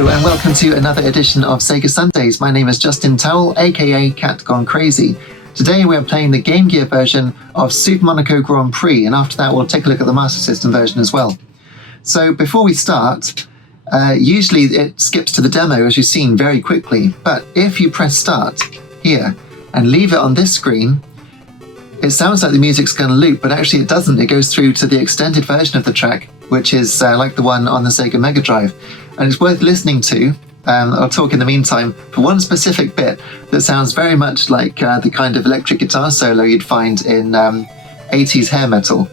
Hello and welcome to another edition of Sega Sundays. My name is Justin Towell, aka Cat Gone Crazy. Today we are playing the Game Gear version of Super Monaco Grand Prix, and after that we'll take a look at the Master System version as well. So before we start, usually it skips to the demo as you've seen very quickly, but if you press start here and leave it on this screen, it sounds like the music's going to loop, but actually it doesn't. It goes through to the extended version of the track, which is like the one on the Sega Mega Drive. And it's worth listening to. I'll talk in the meantime for one specific bit that sounds very much like the kind of electric guitar solo you'd find in 80s hair metal.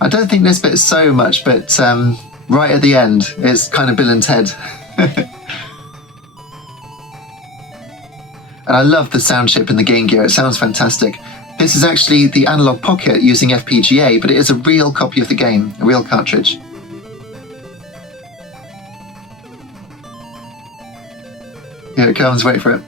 I don't think this bit so much, but right at the end, it's kind of Bill and Ted. And I love the sound chip in the Game Gear. It sounds fantastic. This is actually the Analogue Pocket using FPGA, but it is a real copy of the game, a real cartridge. Here it comes, wait for it.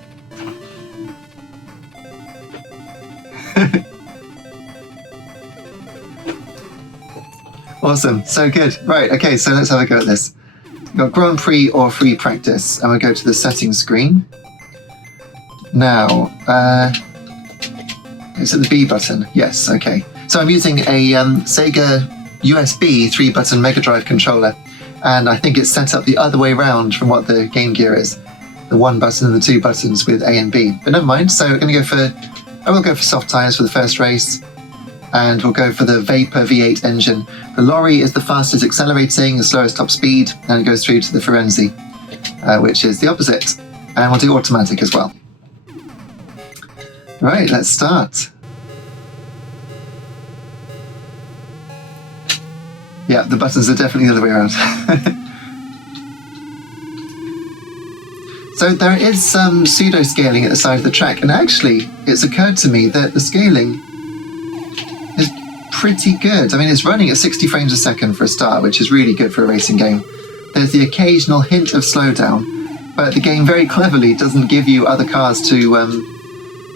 Awesome, so good. Right, okay, so let's have a go at this. We've got Grand Prix or Free Practice, and we'll go to the settings screen. Now, is it the B button? Yes, okay. So I'm using a Sega USB 3-button Mega Drive controller, and I think it's set up the other way around from what the Game Gear is. The 1 button and the 2 buttons with A and B. But never mind, so we're going to go for... I will go for soft tyres for the first race, and we'll go for the Vapor V8 engine. The lorry is the fastest accelerating, the slowest top speed, and it goes through to the Firenze, which is the opposite. And we'll do automatic as well. Right, let's start. Yeah, the buttons are definitely the other way around. So there is some pseudo-scaling at the side of the track, and actually it's occurred to me that the scaling is pretty good. I mean, it's running at 60 frames a second for a start, which is really good for a racing game. There's the occasional hint of slowdown, but the game very cleverly doesn't give you other cars to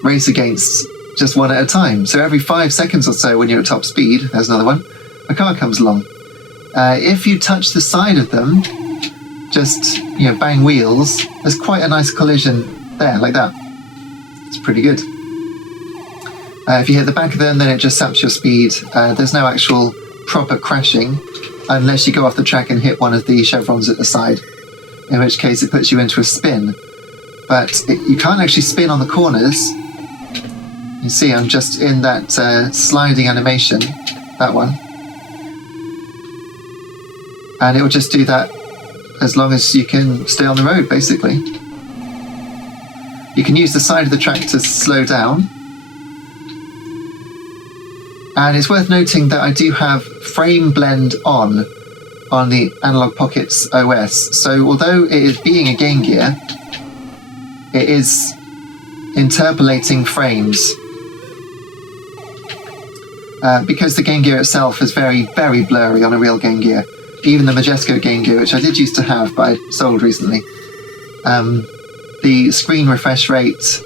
race against just one at a time. So every 5 seconds or so when you're at top speed, there's another one, a car comes along. If you touch the side of them, just bang wheels, there's quite a nice collision there, like that. It's pretty good. If you hit the back of them, then it just saps your speed. There's no actual proper crashing unless you go off the track and hit one of the chevrons at the side, in which case it puts you into a spin. But you can't actually spin on the corners. You see, I'm just in that sliding animation, that one. And it will just do that as long as you can stay on the road, basically. You can use the side of the track to slow down. And it's worth noting that I do have frame blend on the Analogue Pocket's OS. So although it is being a Game Gear, it is interpolating frames. Because the Game Gear itself is very, very blurry on a real Game Gear. Even the Majesco Game Gear, which I did used to have, but I sold recently. The screen refresh rate...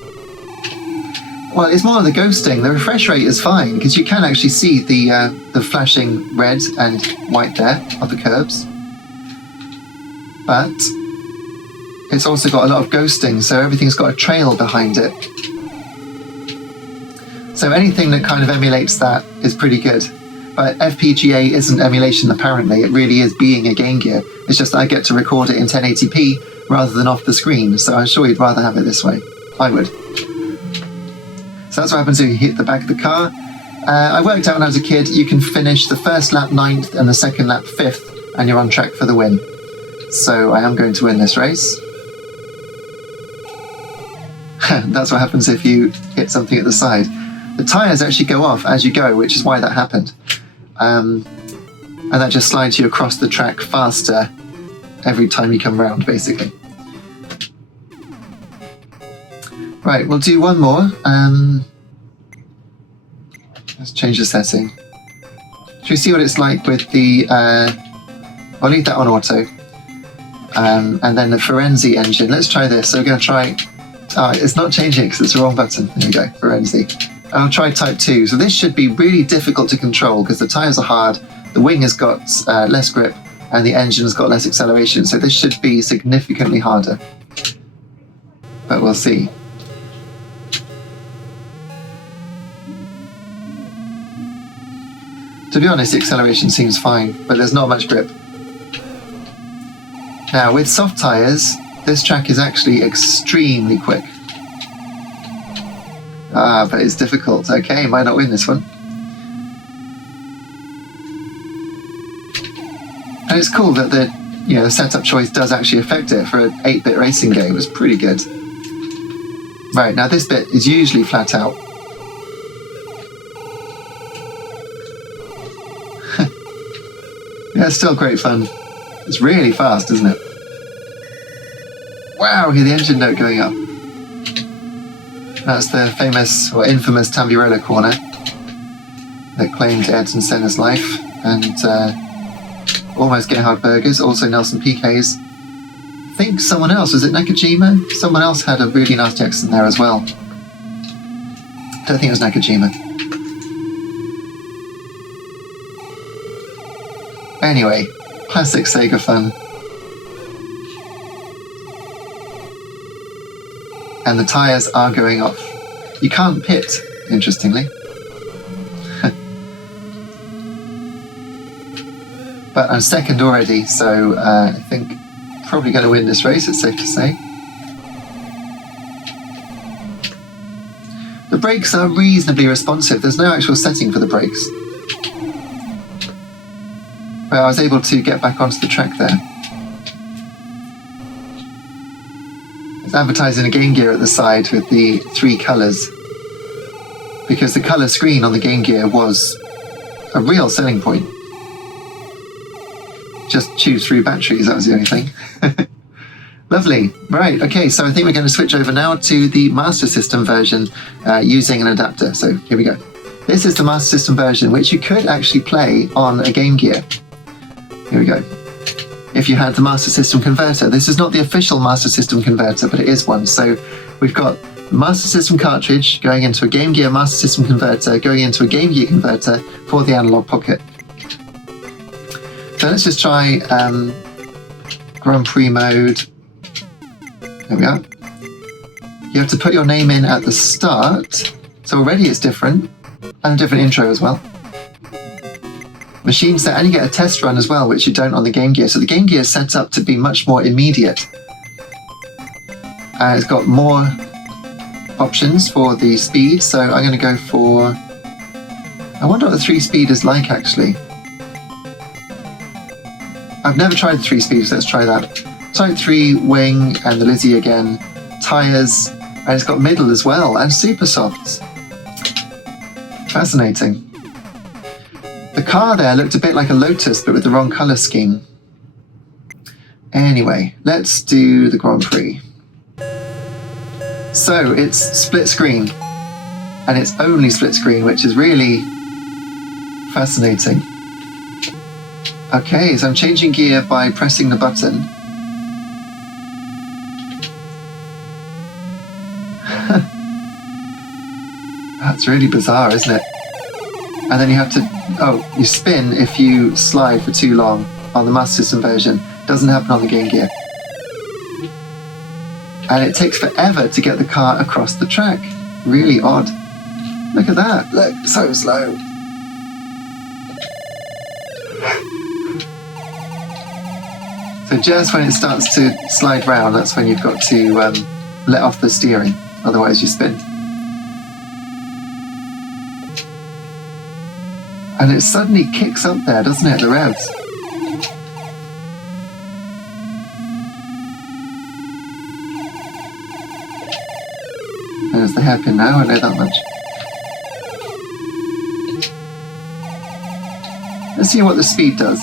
Well, it's more of the ghosting. The refresh rate is fine, because you can actually see the flashing red and white there of the curbs. But it's also got a lot of ghosting, so everything's got a trail behind it. So anything that kind of emulates that is pretty good. But FPGA isn't emulation, apparently. It really is being a Game Gear. It's just that I get to record it in 1080p rather than off the screen, so I'm sure you'd rather have it this way. I would. So that's what happens if you hit the back of the car. I worked out when I was a kid, you can finish the first lap 9th and the second lap 5th, and you're on track for the win. So I am going to win this race. That's what happens if you hit something at the side. The tyres actually go off as you go, which is why that happened. And that just slides you across the track faster every time you come round, basically. Right, we'll do one more. Let's change the setting. Should we see what it's like with the... I'll leave that on auto. And then the Firenze engine. Let's try this. So we're going to try... Oh, it's not changing because it's the wrong button. There we go, Firenze. I'll try Type 2. So this should be really difficult to control because the tyres are hard, the wing has got less grip, and the engine has got less acceleration. So this should be significantly harder. But we'll see. To be honest, the acceleration seems fine, but there's not much grip. Now, with soft tyres, this track is actually extremely quick. But it's difficult. Okay, might not win this one. And it's cool that the setup choice does actually affect it. For an 8-bit racing game, it's pretty good. Right, now this bit is usually flat out. Yeah, it's still great fun. It's really fast, isn't it? Wow, hear the engine note going up. That's the famous or infamous Tamburello corner that claimed Ayrton Senna's life, and almost Gerhard Berger's, also Nelson Piquet's. I think someone else, was it Nakajima? Someone else had a really nasty accident there as well. Don't think it was Nakajima. Anyway, classic Sega fun. And the tyres are going off. You can't pit, interestingly. But I'm second already, so I think probably going to win this race, it's safe to say. The brakes are reasonably responsive. There's no actual setting for the brakes. But I was able to get back onto the track there. It's advertising a Game Gear at the side with the 3 colours, because the colour screen on the Game Gear was a real selling point. Just choose 3 batteries, that was the only thing. Lovely. Right, okay, so I think we're going to switch over now to the Master System version using an adapter. So here we go. This is the Master System version, which you could actually play on a Game Gear. Here we go. If you had the Master System converter. This is not the official Master System converter, but it is one. So we've got the Master System cartridge going into a Game Gear Master System converter, going into a Game Gear converter for the Analogue Pocket. So let's just try Grand Prix mode. There we are. You have to put your name in at the start. So already it's different. And a different intro as well. Machine set, and you get a test run as well, which you don't on the Game Gear. So the Game Gear is set up to be much more immediate. It's got more options for the speed, so I'm going to go for... I wonder what the 3-speed is like, actually. I've never tried the 3-speed, so let's try that. Type 3, wing, and the Lizzie again. Tyres, and it's got middle as well, and super softs. Fascinating. The car there looked a bit like a Lotus, but with the wrong colour scheme. Anyway, let's do the Grand Prix. So, it's split screen. And it's only split screen, which is really fascinating. Okay, so I'm changing gear by pressing the button. That's really bizarre, isn't it? And then you have to, you spin if you slide for too long on the Master System version. Doesn't happen on the Game Gear. And it takes forever to get the car across the track. Really odd. Look at that. Look, so slow. So just when it starts to slide round, that's when you've got to let off the steering. Otherwise you spin. And it suddenly kicks up there, doesn't it, the revs? There's the hairpin now, I know that much. Let's see what the speed does.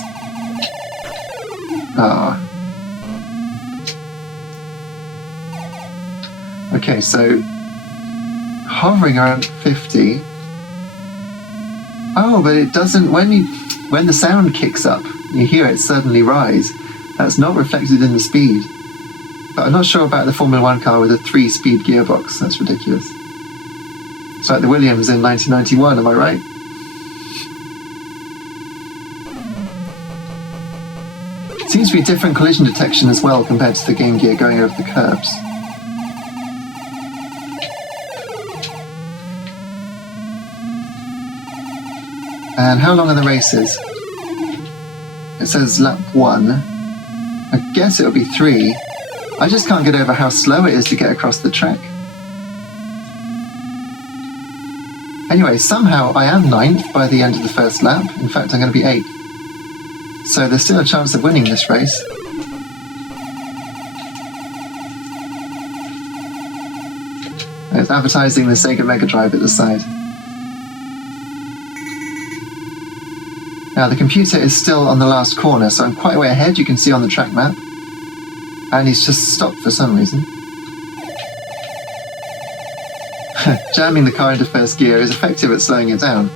Okay, so hovering around 50. Oh, but it doesn't, when the sound kicks up, you hear it suddenly rise. That's not reflected in the speed. But I'm not sure about the Formula 1 car with a 3-speed gearbox. That's ridiculous. It's like the Williams in 1991, am I right? Seems to be different collision detection as well compared to the Game Gear going over the curbs. And how long are the races? It says lap 1. I guess it'll be 3. I just can't get over how slow it is to get across the track. Anyway, somehow I am 9th by the end of the first lap. In fact, I'm going to be 8th. So there's still a chance of winning this race. It's advertising the Sega Mega Drive at the side. Now the computer is still on the last corner, so I'm quite a way ahead, you can see on the track map. And he's just stopped for some reason. Jamming the car into first gear is effective at slowing it down.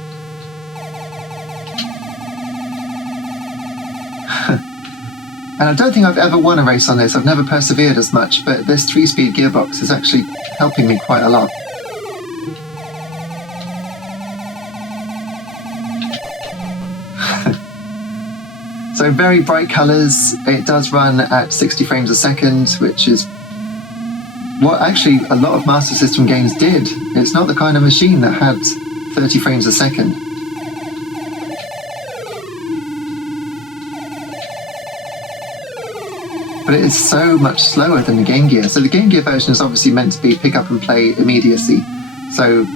And I don't think I've ever won a race on this. I've never persevered as much, but this 3-speed gearbox is actually helping me quite a lot. So very bright colours. It does run at 60 frames a second, which is what actually a lot of Master System games did. It's not the kind of machine that had 30 frames a second. But it is so much slower than the Game Gear. So the Game Gear version is obviously meant to be pick up and play immediacy. So you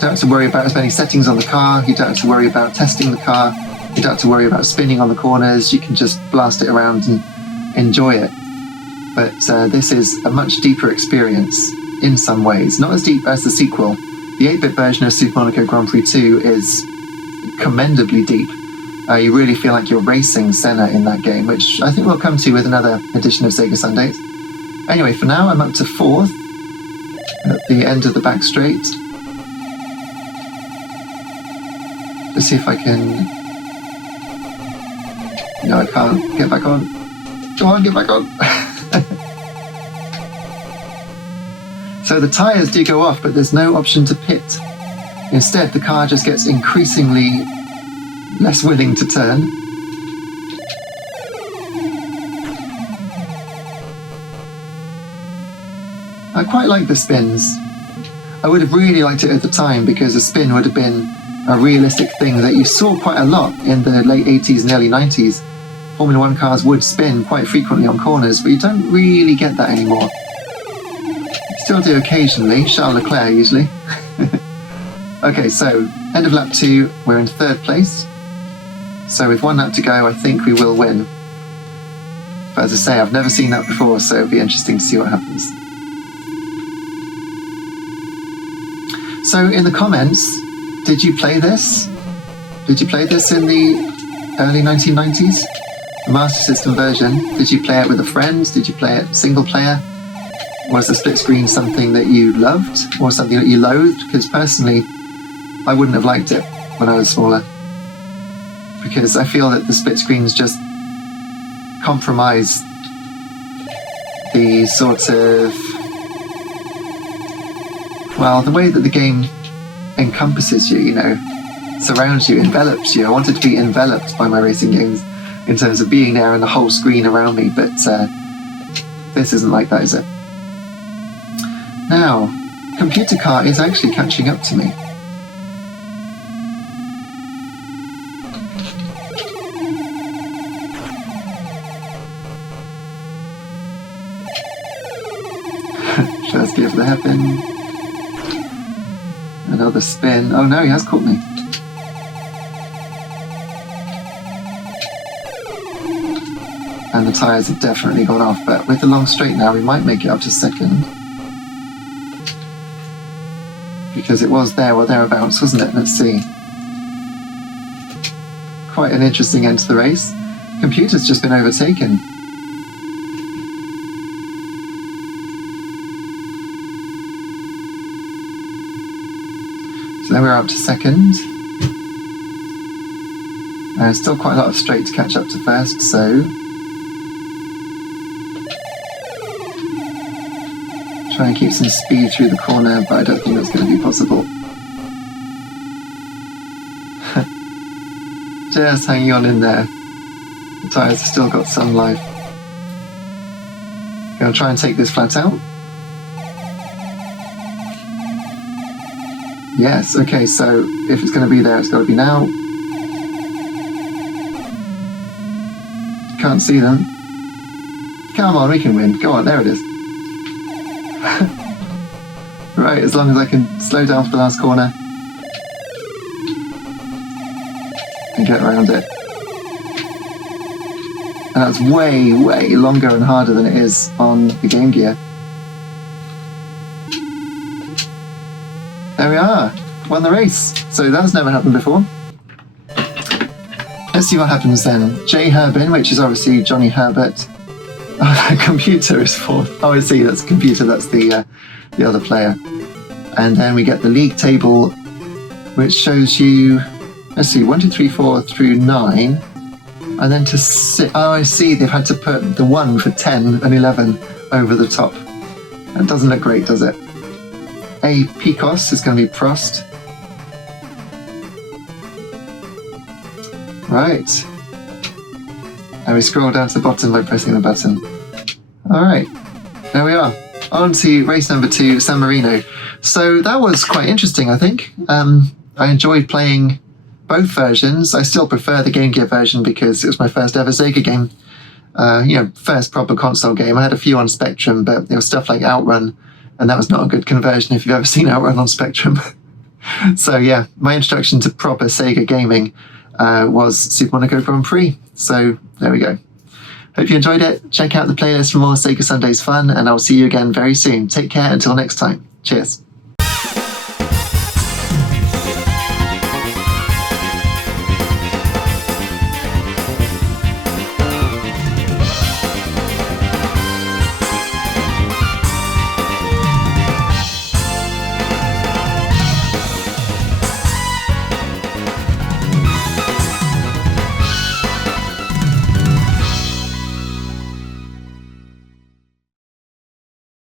don't have to worry about as many settings on the car, you don't have to worry about testing the car, you don't have to worry about spinning on the corners, you can just blast it around and enjoy it. But this is a much deeper experience in some ways. Not as deep as the sequel. The 8-bit version of Super Monaco Grand Prix 2 is commendably deep. You really feel like you're racing Senna in that game, which I think we'll come to with another edition of Sega Sundays. Anyway, for now I'm up to 4th at the end of the back straight. Let's see if I can... No, I can't. Get back on. Come on, get back on. So the tyres do go off, but there's no option to pit. Instead, the car just gets increasingly less willing to turn. I quite like the spins. I would have really liked it at the time because a spin would have been a realistic thing that you saw quite a lot in the late 80s and early 90s. Formula 1 cars would spin quite frequently on corners, but you don't really get that anymore. You still do occasionally, Charles Leclerc usually. Okay, so end of lap 2, we're in 3rd place. So with 1 lap to go, I think we will win. But as I say, I've never seen that before, so it'll be interesting to see what happens. So in the comments, did you play this? Did you play this in the early 1990s? The Master System version? Did you play it with a friend? Did you play it single player? Was the split screen something that you loved or something that you loathed? Because personally, I wouldn't have liked it when I was smaller. Because I feel that the split screens just compromise the sort of... well, the way that the game encompasses you, you know, surrounds you, envelops you. I wanted to be enveloped by my racing games in terms of being there and the whole screen around me, but this isn't like that, is it? Now, Computer Car is actually catching up to me. First gear for the hairpin. Another spin. Oh no, he has caught me. And the tyres have definitely gone off, but with the long straight now we might make it up to 2nd. Because it was there or thereabouts, wasn't it? Let's see. Quite an interesting end to the race. Computer's just been overtaken. So then we're up to 2nd. Still quite a lot of straight to catch up to 1st, so... try and keep some speed through the corner, but I don't think that's going to be possible. Just hanging on in there. The tyres have still got some life. Gonna try and take this flat out. Yes, okay, so if it's going to be there, it's got to be now. Can't see them. Come on, we can win. Go on, there it is. Right, as long as I can slow down for the last corner and get around it. And that's way, way longer and harder than it is on the Game Gear. There we are, won the race. So that's never happened before. Let's see what happens then. J Herbin, which is obviously Johnny Herbert. Oh, the computer is fourth. Oh, I see, that's the computer, that's the other player. And then we get the league table, which shows you, let's see, 1, 2, 3, 4 through 9. And then to 6, oh, I see, they've had to put the 1 for 10 and 11 over the top. That doesn't look great, does it? A Picos is going to be Prost. Right. And we scroll down to the bottom by pressing the button. Alright, there we are. On to race number 2, San Marino. So that was quite interesting, I think. I enjoyed playing both versions. I still prefer the Game Gear version because it was my first ever Sega game. First proper console game. I had a few on Spectrum, but there was stuff like Outrun, and that was not a good conversion if you've ever seen Outrun on Spectrum. So yeah, my introduction to proper Sega gaming was Super Monaco Grand Prix. So there we go. Hope you enjoyed it. Check out the playlist for more Sega Sundays fun, and I'll see you again very soon. Take care until next time. Cheers.